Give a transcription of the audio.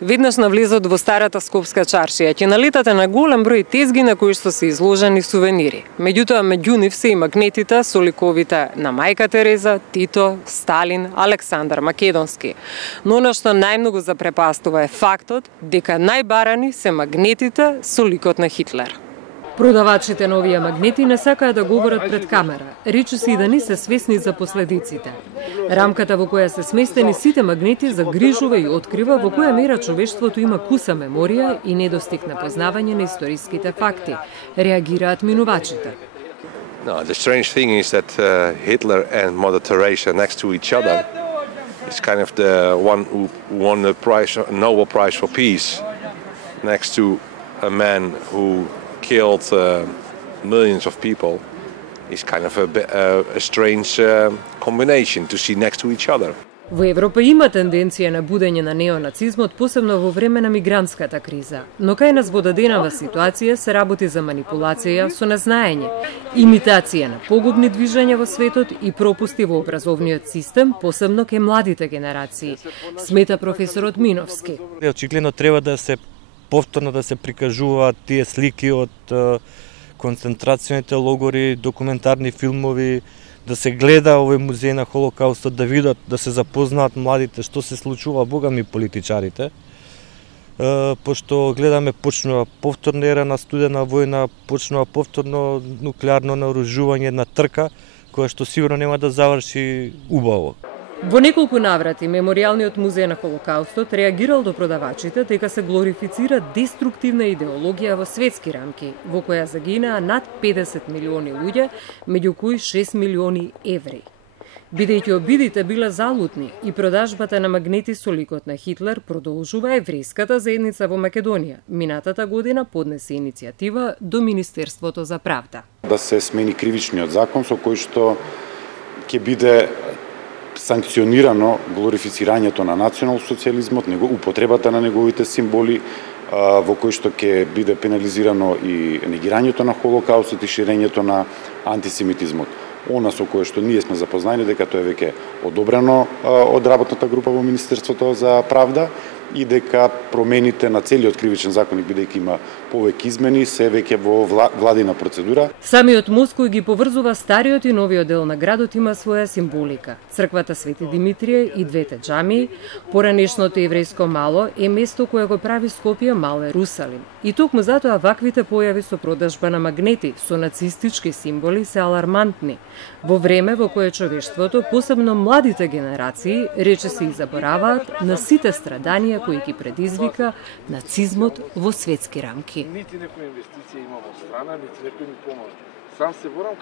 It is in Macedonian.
Веднаш на влезот во старата Скопска чаршија ќе налетате на голем број тезги на кои што се изложени сувенири. Меѓутоа, меѓу нив се и магнетите со ликовите на мајка Тереза, Тито, Сталин, Александар Македонски. Но она што најмногу запрепастува е фактот дека најбарани се магнетите со ликот на Хитлер. Продавачите на овие магнети не сакаат да говорат пред камера, речиси и да не се свесни за последиците. Рамката во која се сместени сите магнети загрижува и открива во која мера човештвото има куса меморија и недостиг на познавање на историските факти, реагираат минувачите. No, the strange thing is that Hitler and Mother Teresa next to each other is kind of the one who won the Nobel Prize for Peace next to a man who killed millions of people is kind of a strange combination to see next to each other. Во Европа има тенденција на будење на неонацизмот, посебно во време на мигрантската криза. Но кај нас во даденава ситуација се работи за манипулација со незнаење, имитација на погубни движења во светот и пропусти во образовниот систем, посебно кај младите генерации, смета професорот Миновски. Очигледно треба да се повторно да се прикажуваат тие слики од концентрацијните логори, документарни филмови, да се гледа овој музеј на Холокаустот, да видат, да се запознаат младите што се случува, богами политичарите. Пошто гледаме почнува повторна ера на студена војна, почнува повторно нуклеарно наоружување, една трка, која што сигурно нема да заврши убаво. Во неколку наврати Меморијалниот музеј на Холокаустот реагирал до продавачите дека се глорифицира деструктивна идеологија во светски рамки, во која загинаа над 50 милиони луѓе, меѓу кои 6 милиони евреи. Бидејќи обидите биле залудни и продажбата на магнети со ликот на Хитлер, продолжува еврејската заедница во Македонија. Минатата година поднесе иницијатива до Министерството за правда. Да се смени кривичниот закон со кој што ќе биде санкционирано глорифицирањето на национал-социјализмот, употребата на неговите символи, во кој што ќе биде пенализирано и негирањето на Холокаустот и ширењето на антисемитизмот. Она со кое што ние сме запознаени дека тоа е веќе одобрено од работната група во Министерството за правда и дека промените на целиот кривичен законник, бидејќи има повеќе измени, се веќе во владина процедура. Самиот мост кој ги поврзува стариот и новиот дел на градот има своја символика. Црквата Свети Димитрije и двете џамии, поранешното еврејско мало е место кое го прави Скопје мал Ерусалим. И токму затоа ваквите појави со продажба на магнети со нацистички символи се алармантни. Во време во кое човештвото, посебно младите генерации, речиси и забораваат на сите страданија кои ги предизвика нацизмот во светски рамки. Нити некоја инвестиција има во страна, нити некој ми помага. Сам се борам